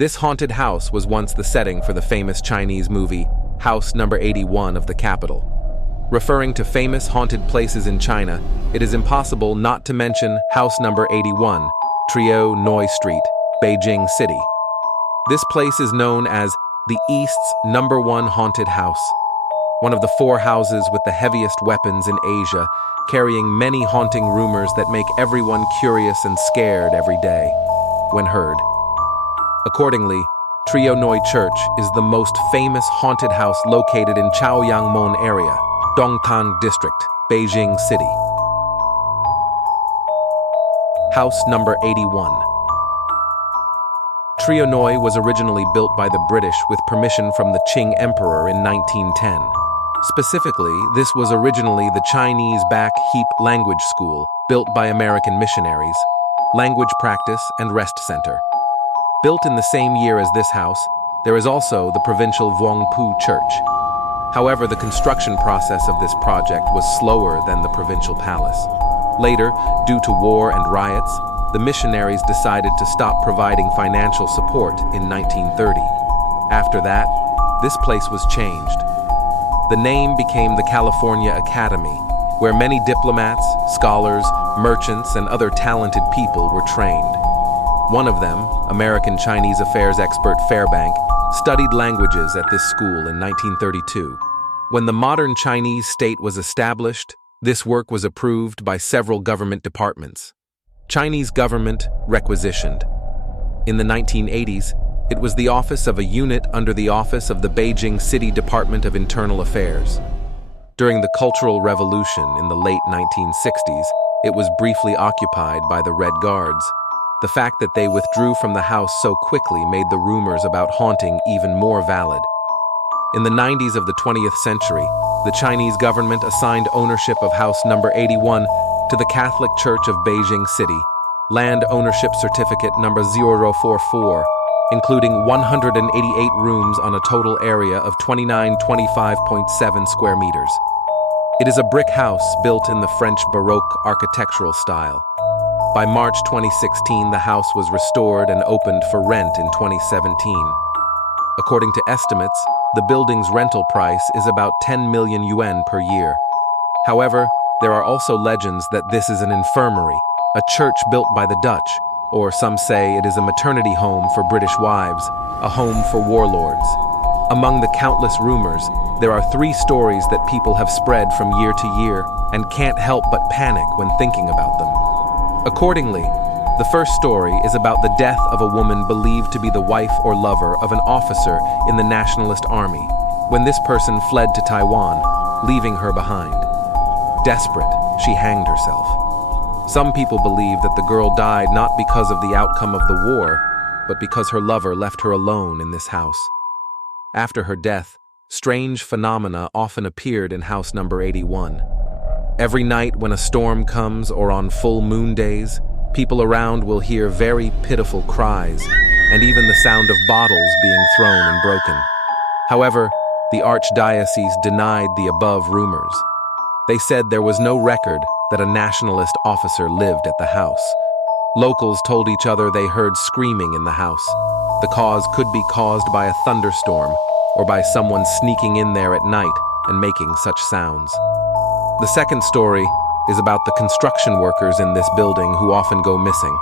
This haunted house was once the setting for the famous Chinese movie House Number 81 of the capital. Referring to famous haunted places in China, it is impossible not to mention House Number 81, Trieu Noi Street, Beijing City. This place is known as the East's #1 haunted house, one of the 4 houses with the heaviest weapons in Asia, carrying many haunting rumors that make everyone curious and scared every day when heard. Accordingly, Trieu Noi Church is the most famous haunted house located in Chaoyang Mon area, Dongtan District, Beijing City. House number 81. Trieu Noi was originally built by the British with permission from the Qing Emperor in 1910. Specifically, this was originally the Chinese-backed Hiep language school built by American missionaries, language practice and rest center. Built in the same year as this house, there is also the provincial Vuong Phu Church. However, the construction process of this project was slower than the provincial palace. Later, due to war and riots, the missionaries decided to stop providing financial support in 1930. After that, this place was changed. The name became the California Academy, where many diplomats, scholars, merchants, and other talented people were trained. One of them, American Chinese affairs expert Fairbank, studied languages at this school in 1932. When the modern Chinese state was established, this work was approved by several government departments. Chinese government requisitioned. In the 1980s, it was the office of a unit under the office of the Beijing City Department of Internal Affairs. During the Cultural Revolution in the late 1960s, it was briefly occupied by the Red Guards. The fact that they withdrew from the house so quickly made the rumors about haunting even more valid. In the 90s of the 20th century, the Chinese government assigned ownership of house number 81 to the Catholic Church of Beijing City, land ownership certificate number 044, including 188 rooms on a total area of 2925.7 square meters. It is a brick house built in the French Baroque architectural style. By March 2016, the house was restored and opened for rent in 2017. According to estimates, the building's rental price is about 10 million yuan per year. However, there are also legends that this is an infirmary, a church built by the Dutch, or some say it is a maternity home for British wives, a home for warlords. Among the countless rumors, there are 3 stories that people have spread from year to year and can't help but panic when thinking about them. Accordingly, the first story is about the death of a woman believed to be the wife or lover of an officer in the Nationalist Army, when this person fled to Taiwan, leaving her behind. Desperate, she hanged herself. Some people believe that the girl died not because of the outcome of the war, but because her lover left her alone in this house. After her death, strange phenomena often appeared in house number 81. Every night when a storm comes or on full moon days, people around will hear very pitiful cries and even the sound of bottles being thrown and broken. However, the archdiocese denied the above rumors. They said there was no record that a nationalist officer lived at the house. Locals told each other they heard screaming in the house. The cause could be caused by a thunderstorm or by someone sneaking in there at night and making such sounds. The second story is about the construction workers in this building who often go missing.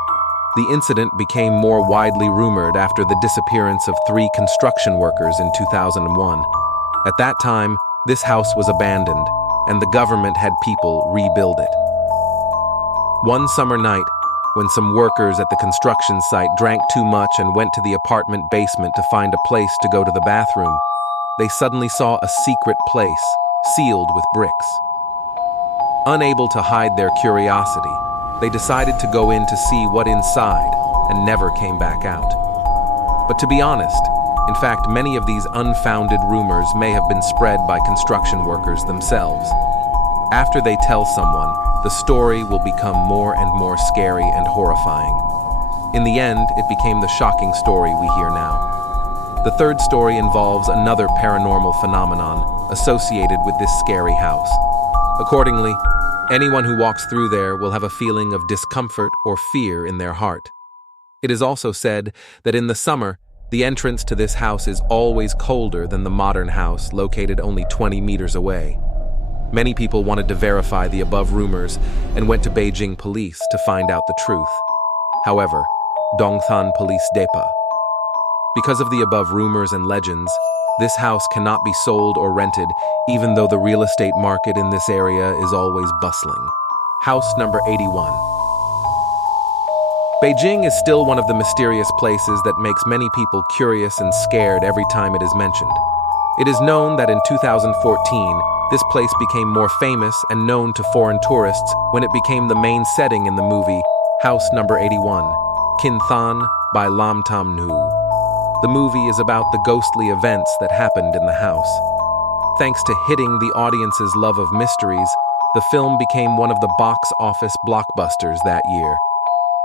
The incident became more widely rumored after the disappearance of 3 construction workers in 2001. At that time, this house was abandoned, and the government had people rebuild it. One summer night, when some workers at the construction site drank too much and went to the apartment basement to find a place to go to the bathroom, they suddenly saw a secret place, sealed with bricks. Unable to hide their curiosity, they decided to go in to see what inside and never came back out. But to be honest, in fact, many of these unfounded rumors may have been spread by construction workers themselves. After they tell someone, the story will become more and more scary and horrifying. In the end, it became the shocking story we hear now. The third story involves another paranormal phenomenon associated with this scary house. Accordingly, anyone who walks through there will have a feeling of discomfort or fear in their heart. It is also said that in the summer, The entrance to this house is always colder than the modern house located only 20 meters away. Many people wanted to verify the above rumors and went to Beijing police to find out the truth. However, Dongtan Police Depa. Because of the above rumors and legends, this house cannot be sold or rented, even though the real estate market in this area is always bustling. House number 81. Beijing is still one of the mysterious places that makes many people curious and scared every time it is mentioned. It is known that in 2014, this place became more famous and known to foreign tourists when it became the main setting in the movie House number 81, Kin Than by Lam Tam Nu. The movie is about the ghostly events that happened in the house. Thanks to hitting the audience's love of mysteries, the film became one of the box office blockbusters that year.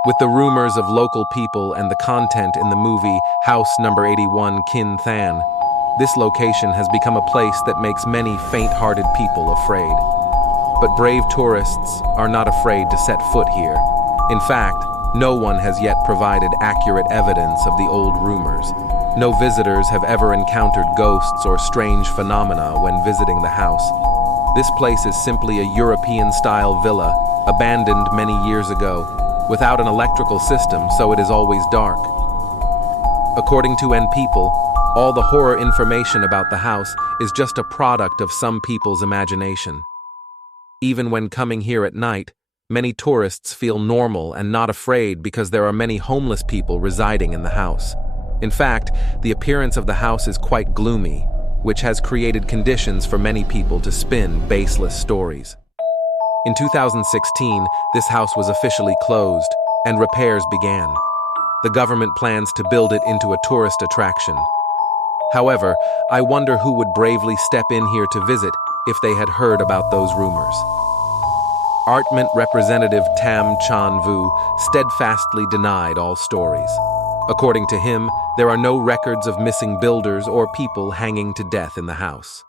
With the rumors of local people and the content in the movie House number 81 Kin Than, this location has become a place that makes many faint-hearted people afraid. But brave tourists are not afraid to set foot here. In fact, no one has yet provided accurate evidence of the old rumors. No visitors have ever encountered ghosts or strange phenomena when visiting the house. This place is simply a European-style villa, abandoned many years ago, without an electrical system, so it is always dark. According to people, all the horror information about the house is just a product of some people's imagination. Even when coming here at night, many tourists feel normal and not afraid because there are many homeless people residing in the house. In fact, the appearance of the house is quite gloomy, which has created conditions for many people to spin baseless stories. In 2016, this house was officially closed, and repairs began. The government plans to build it into a tourist attraction. However, I wonder who would bravely step in here to visit if they had heard about those rumors. Artment representative Tam Chan Vu steadfastly denied all stories. According to him, there are no records of missing builders or people hanging to death in the house.